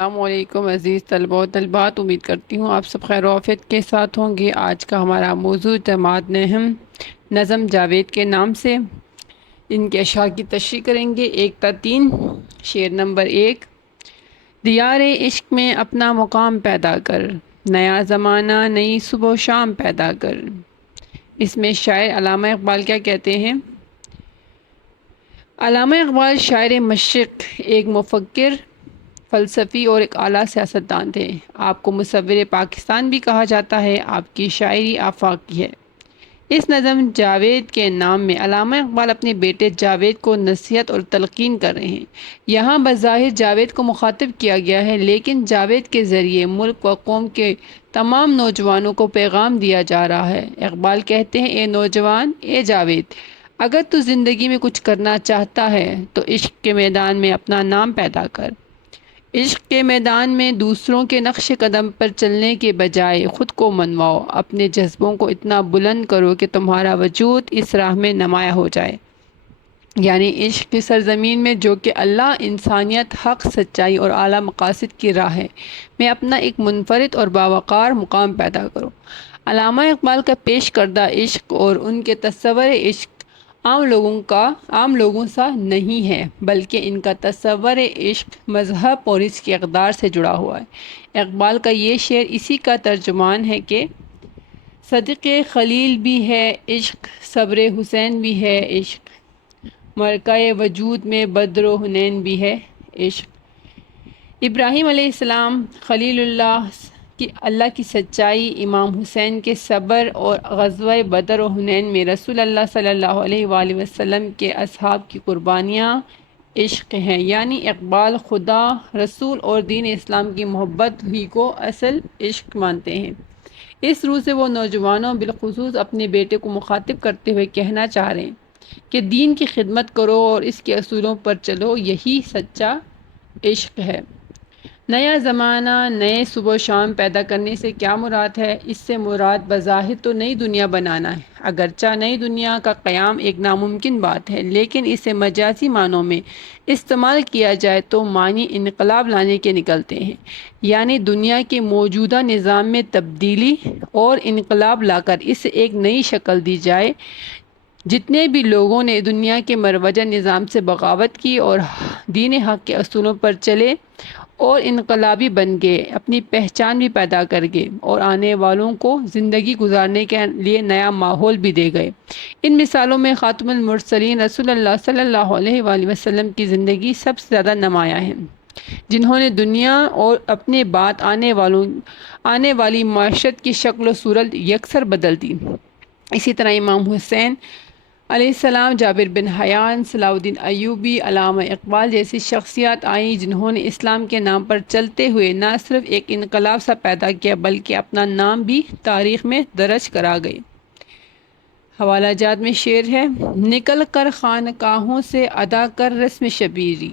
السلام علیکم عزیز طلباء و طلبات، امید کرتی ہوں آپ سب خیر و عافیت کے ساتھ ہوں گے۔ آج کا ہمارا موضوع جماعت نہم نظم جاوید کے نام سے ان کے اشعار کی تشریح کریں گے۔ 1 تا 3 شعر نمبر 1: دیار عشق میں اپنا مقام پیدا کر، نیا زمانہ نئی صبح و شام پیدا کر۔ اس میں شاعر علامہ اقبال کیا کہتے ہیں؟ علامہ اقبال شاعر مشرق، ایک مفکر، فلسفی اور ایک اعلیٰ سیاستدان تھے۔ آپ کو مصور پاکستان بھی کہا جاتا ہے۔ آپ کی شاعری آفاقی ہے۔ اس نظم جاوید کے نام میں علامہ اقبال اپنے بیٹے جاوید کو نصیحت اور تلقین کر رہے ہیں۔ یہاں بظاہر جاوید کو مخاطب کیا گیا ہے، لیکن جاوید کے ذریعے ملک و قوم کے تمام نوجوانوں کو پیغام دیا جا رہا ہے۔ اقبال کہتے ہیں: اے نوجوان، اے جاوید، اگر تو زندگی میں کچھ کرنا چاہتا ہے تو عشق کے میدان میں اپنا نام پیدا کر۔ عشق کے میدان میں دوسروں کے نقش قدم پر چلنے کے بجائے خود کو منواؤ۔ اپنے جذبوں کو اتنا بلند کرو کہ تمہارا وجود اس راہ میں نمایاں ہو جائے، یعنی عشق کی سرزمین میں، جو کہ اللہ، انسانیت، حق، سچائی اور اعلیٰ مقاصد کی راہ ہے، میں اپنا ایک منفرد اور باوقار مقام پیدا کرو۔ علامہ اقبال کا پیش کردہ عشق اور ان کے تصور عشق عام لوگوں سا نہیں ہے، بلکہ ان کا تصور عشق مذہب اور اس کی اقدار سے جڑا ہوا ہے۔ اقبال کا یہ شعر اسی کا ترجمان ہے کہ صدق خلیل بھی ہے عشق، صبر حسین بھی ہے عشق، مرکہ وجود میں بدر و حنین بھی ہے عشق۔ ابراہیم علیہ السلام خلیل اللہ کی سچائی، امام حسین کے صبر اور غزوہ بدر و حنین میں رسول اللہ صلی اللہ علیہ وآلہ وسلم کے اصحاب کی قربانیاں عشق ہیں۔ یعنی اقبال خدا، رسول اور دین اسلام کی محبت ہی کو اصل عشق مانتے ہیں۔ اس روح سے وہ نوجوانوں، بالخصوص اپنے بیٹے کو مخاطب کرتے ہوئے کہنا چاہ رہے ہیں کہ دین کی خدمت کرو اور اس کے اصولوں پر چلو، یہی سچا عشق ہے۔ نیا زمانہ نئے صبح و شام پیدا کرنے سے کیا مراد ہے؟ اس سے مراد بظاہر تو نئی دنیا بنانا ہے۔ اگرچہ نئی دنیا کا قیام ایک ناممکن بات ہے، لیکن اسے مجازی معنوں میں استعمال کیا جائے تو معنی انقلاب لانے کے نکلتے ہیں، یعنی دنیا کے موجودہ نظام میں تبدیلی اور انقلاب لا کر اسے ایک نئی شکل دی جائے۔ جتنے بھی لوگوں نے دنیا کے مروجہ نظام سے بغاوت کی اور دین حق کے اصولوں پر چلے اور انقلابی بن گئے، اپنی پہچان بھی پیدا کر گئے اور آنے والوں کو زندگی گزارنے کے لیے نیا ماحول بھی دے گئے۔ ان مثالوں میں خاتم المرسلین رسول اللہ صلی اللہ علیہ وآلہ وسلم کی زندگی سب سے زیادہ نمایاں ہے، جنہوں نے دنیا اور اپنے بعد آنے والی معاشرت کی شکل و صورت یکسر بدل دی۔ اسی طرح امام حسین علیہ السلام، جابر بن حیان، صلاح الدین ایوبی، علامہ اقبال جیسی شخصیات آئیں، جنہوں نے اسلام کے نام پر چلتے ہوئے نہ صرف ایک انقلاب سا پیدا کیا بلکہ اپنا نام بھی تاریخ میں درج کرا گئے۔ حوالہ جات میں شعر ہے: نکل کر خانقاہوں سے ادا کر رسم شبیری،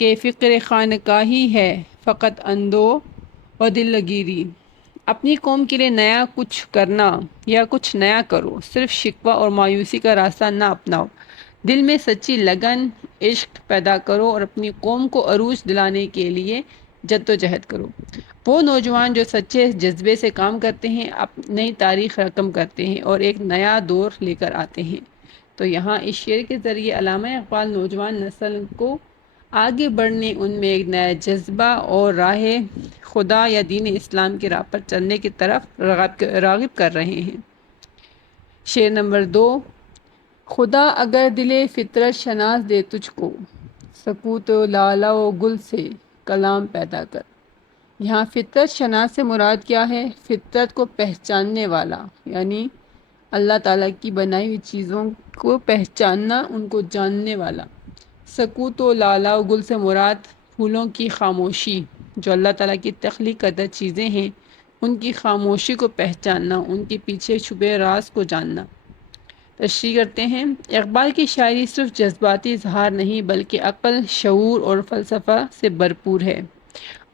کہ فقر خانقاہی ہے فقط اندو و دل لگیری۔ اپنی قوم کے لیے نیا کچھ کرنا یا کچھ نیا کرو، صرف شکوہ اور مایوسی کا راستہ نہ اپناؤ، دل میں سچی لگن، عشق پیدا کرو اور اپنی قوم کو عروج دلانے کے لیے جدوجہد کرو۔ وہ نوجوان جو سچے جذبے سے کام کرتے ہیں، نئی تاریخ رقم کرتے ہیں اور ایک نیا دور لے کر آتے ہیں۔ تو یہاں اس شعر کے ذریعے علامہ اقبال نوجوان نسل کو آگے بڑھنے، ان میں ایک نیا جذبہ اور راہ خدا یا دین اسلام کی راہ پر چلنے کی طرف راغب کر رہے ہیں۔ شعر نمبر 2: خدا اگر دل فطرت شناس دے تجھ کو، سکوت و لالہ و گل سے کلام پیدا کر۔ یہاں فطرت شناس سے مراد کیا ہے؟ فطرت کو پہچاننے والا، یعنی اللہ تعالیٰ کی بنائی ہوئی چیزوں کو پہچاننا، ان کو جاننے والا۔ سکوت و لالہ و گل سے مراد پھولوں کی خاموشی، جو اللہ تعالیٰ کی تخلیق کردہ چیزیں ہیں، ان کی خاموشی کو پہچاننا، ان کے پیچھے چھپے راز کو جاننا۔ تشریح کرتے ہیں: اقبال کی شاعری صرف جذباتی اظہار نہیں بلکہ عقل، شعور اور فلسفہ سے بھرپور ہے۔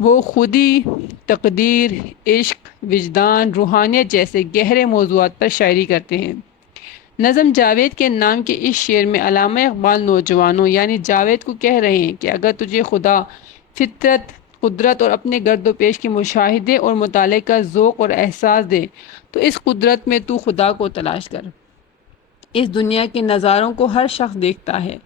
وہ خودی، تقدیر، عشق، وجدان، روحانیت جیسے گہرے موضوعات پر شاعری کرتے ہیں۔ نظم جاوید کے نام کے اس شعر میں علامہ اقبال نوجوانوں یعنی جاوید کو کہہ رہے ہیں کہ اگر تجھے خدا، فطرت قدرت اور اپنے گرد و پیش کے مشاہدے اور مطالعے کا ذوق اور احساس دے تو اس قدرت میں تو خدا کو تلاش کر۔ اس دنیا کے نظاروں کو ہر شخص دیکھتا ہے،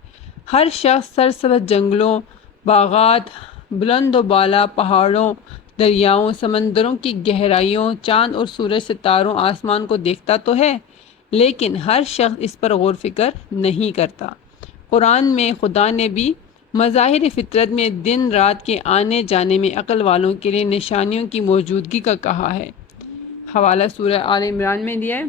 ہر شخص سرسبز جنگلوں، باغات، بلند و بالا پہاڑوں، دریاؤں، سمندروں کی گہرائیوں، چاند اور سورج، ستاروں، آسمان کو دیکھتا تو ہے، لیکن ہر شخص اس پر غور و فکر نہیں کرتا۔ قرآن میں خدا نے بھی مظاہر فطرت میں دن رات کے آنے جانے میں عقل والوں کے لیے نشانیوں کی موجودگی کا کہا ہے۔ حوالہ سورہ آل عمران میں دیا ہے۔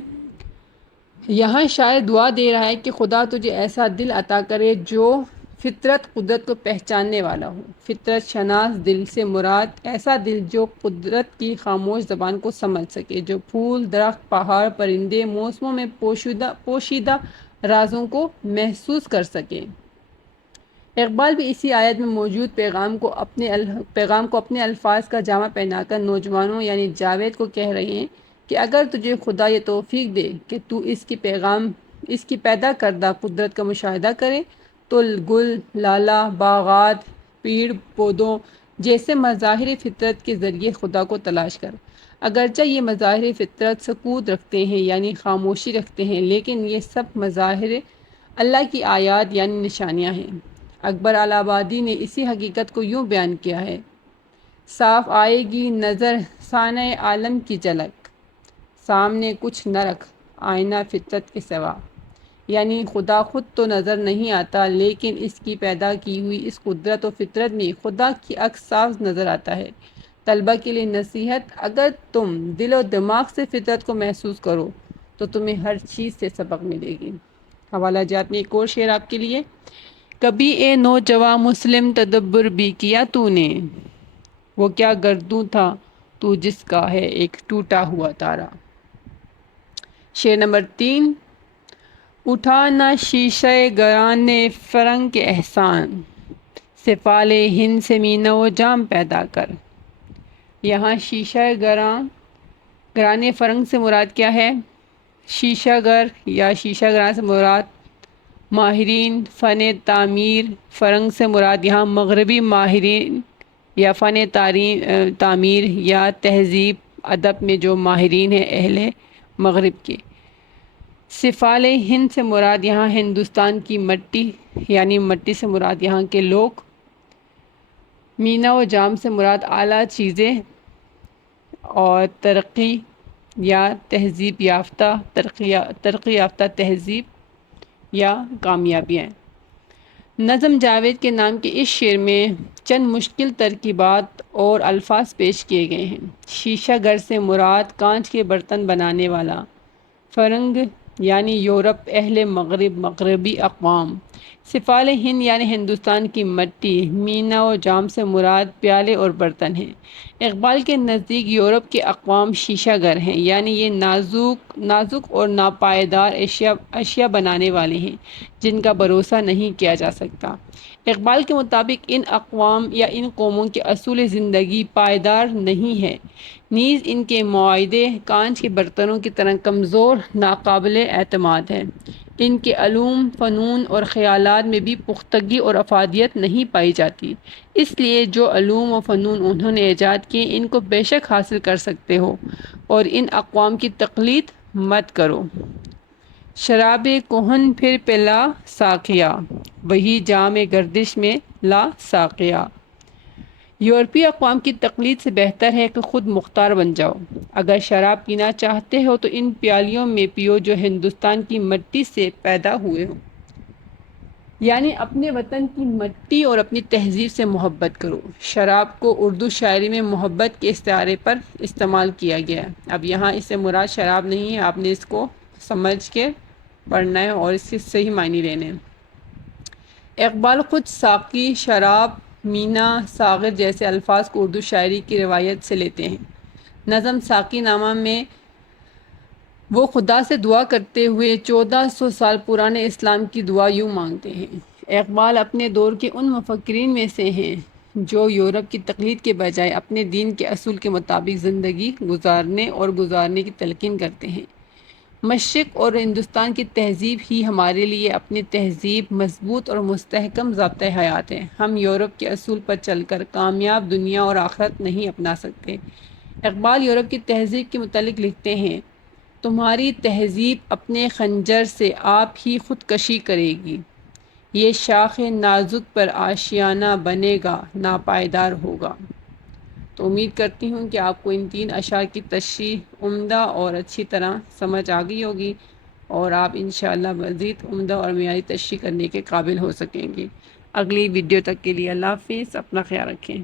یہاں شاعر دعا دے رہا ہے کہ خدا تجھے ایسا دل عطا کرے جو فطرت قدرت کو پہچاننے والا ہو۔ فطرت شناس دل سے مراد ایسا دل جو قدرت کی خاموش زبان کو سمجھ سکے، جو پھول، درخت، پہاڑ، پرندے، موسموں میں پوشیدہ رازوں کو محسوس کر سکے۔ اقبال بھی اسی آیت میں موجود پیغام کو اپنے الفاظ کا جامع پہنا کر نوجوانوں یعنی جاوید کو کہہ رہے ہیں کہ اگر تجھے خدا یہ توفیق دے کہ تو اس کی پیدا کردہ قدرت کا مشاہدہ کرے تو گل، لالا، باغات، پیڑ پودوں جیسے مظاہر فطرت کے ذریعے خدا کو تلاش کر۔ اگرچہ یہ مظاہر فطرت سکوت رکھتے ہیں یعنی خاموشی رکھتے ہیں، لیکن یہ سب مظاہر اللہ کی آیات یعنی نشانیاں ہیں۔ اکبر الہ آبادی نے اسی حقیقت کو یوں بیان کیا ہے: صاف آئے گی نظر صانع عالم کی جھلک، سامنے کچھ نہ رکھ آئینہ فطرت کے سوا۔ یعنی خدا خود تو نظر نہیں آتا، لیکن اس کی پیدا کی ہوئی اس قدرت و فطرت میں خدا کی عکس صاف نظر آتا ہے۔ طلبہ کے لیے نصیحت: اگر تم دل و دماغ سے فطرت کو محسوس کرو تو تمہیں ہر چیز سے سبق ملے گی۔ حوالہ جات میں ایک اور شعر آپ کے لیے: کبھی اے نوجواں مسلم تدبر بھی کیا تو نے، وہ کیا گردوں تھا تو جس کا ہے ایک ٹوٹا ہوا تارا۔ شعر نمبر 3: اٹھانا شیشہ گران فرنگ کے احسان، سفال ہند سے مینا و جام پیدا کر۔ یہاں شیشہ گران فرنگ سے مراد کیا ہے؟ شیشہ گر یا شیشہ گران سے مراد ماہرین فن تعمیر، فرنگ سے مراد یہاں مغربی ماہرین یا فن تعمیر یا تہذیب ادب میں جو ماہرین ہیں اہل مغرب کے۔ سفال ہند سے مراد یہاں ہندوستان کی مٹی یعنی مٹی سے مراد یہاں کے لوگ۔ مینا و جام سے مراد اعلیٰ چیزیں اور ترقی یا تہذیب یافتہ ترقی یافتہ تہذیب یا کامیابیاں۔ نظم جاوید کے نام کے اس شعر میں چند مشکل ترکیبات اور الفاظ پیش کیے گئے ہیں۔ شیشہ گر سے مراد کانچ کے برتن بنانے والا، فرنگ یعنی یورپ، اہل مغرب، مغربی اقوام، سفال ہند یعنی ہندوستان کی مٹی، مینا و جام سے مراد پیالے اور برتن ہیں۔ اقبال کے نزدیک یورپ کے اقوام شیشہ گر ہیں، یعنی یہ نازک اور ناپائیدار اشیاء بنانے والے ہیں جن کا بھروسہ نہیں کیا جا سکتا۔ اقبال کے مطابق ان اقوام یا ان قوموں کے اصول زندگی پائیدار نہیں ہے، نیز ان کے معاہدے کانچ کے برتنوں کی طرح کمزور، ناقابل اعتماد ہیں۔ ان کے علوم، فنون اور خیالات میں بھی پختگی اور افادیت نہیں پائی جاتی، اس لیے جو علوم و فنون انہوں نے ایجاد کیے ان کو بے شک حاصل کر سکتے ہو اور ان اقوام کی تقلید مت کرو۔ شراب کہن پھر پلا ساقیا، وہی جام گردش میں لا ساقیا۔ یورپی اقوام کی تقلید سے بہتر ہے کہ خود مختار بن جاؤ۔ اگر شراب پینا چاہتے ہو تو ان پیالیوں میں پیو جو ہندوستان کی مٹی سے پیدا ہوئے ہوں، یعنی اپنے وطن کی مٹی اور اپنی تہذیب سے محبت کرو۔ شراب کو اردو شاعری میں محبت کے استعارے پر استعمال کیا گیا ہے۔ اب یہاں اس سے مراد شراب نہیں ہے، آپ نے اس کو سمجھ کے پڑھنا ہے اور اس کے صحیح معنی لینے ہیں۔ اقبال خود ساقی، شراب، مینا، ساغر جیسے الفاظ کو اردو شاعری کی روایت سے لیتے ہیں۔ نظم ساقی نامہ میں وہ خدا سے دعا کرتے ہوئے 1400 سال پرانے اسلام کی دعا یوں مانگتے ہیں۔ اقبال اپنے دور کے ان مفکرین میں سے ہیں جو یورپ کی تقلید کے بجائے اپنے دین کے اصول کے مطابق زندگی گزارنے کی تلقین کرتے ہیں۔ مشرق اور ہندوستان کی تہذیب ہی ہمارے لیے اپنی تہذیب مضبوط اور مستحکم ضابطۂ حیات ہے۔ ہم یورپ کے اصول پر چل کر کامیاب دنیا اور آخرت نہیں اپنا سکتے۔ اقبال یورپ کی تہذیب کے متعلق لکھتے ہیں، تمہاری تہذیب اپنے خنجر سے آپ ہی خودکشی کرے گی، یہ شاخ نازک پر آشیانہ بنے گا، ناپائیدار ہوگا۔ تو امید کرتی ہوں کہ آپ کو ان 3 اشعار کی تشریح عمدہ اور اچھی طرح سمجھ آ گئی ہوگی، اور آپ انشاءاللہ مزید عمدہ اور معیاری تشریح کرنے کے قابل ہو سکیں گے۔ اگلی ویڈیو تک کے لیے اللہ حافظ، اپنا خیال رکھیں۔